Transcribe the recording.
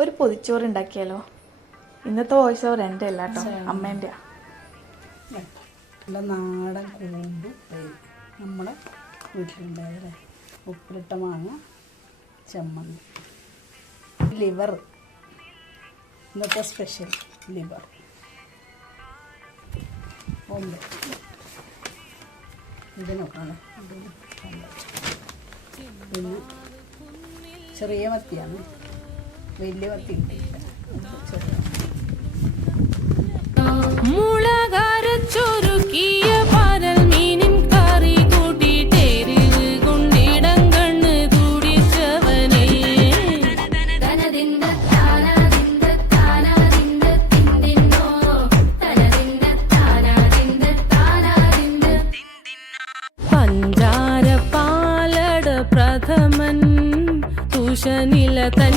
ഒരു പൊതിച്ചോറ് ഉണ്ടാക്കിയാലോ? ഇന്നത്തെ വോയിസ് ഓവർ എൻ്റെ അല്ല കേട്ടോ, അമ്മേൻ്റെ. നല്ല നാടൻ കൂമ്പ് നമ്മളെ വീട്ടിലുണ്ടായതല്ലേ. ഉപ്പിലിട്ട മാങ്ങ, ചമ്മന്തി, ലിവർ, ഇന്നത്തെ സ്പെഷ്യൽ ലിവർ ഒന്ന്. ഇത് നോക്കണം. പിന്നെ ചെറിയ മത്തിയാണ്, വലിയ മത്തി കിട്ടിയില്ല. ചെറിയ മുളകരച്ചൊരുക്കിയ പരൽ മീനിൻ കറി കൂട്ടിട്ടേരിവ് കൊണ്ടിടം കണ്ണ് തുടിച്ചവനേ. പഞ്ചാര പാലട പ്രഥമൻ തുഷനില തൻ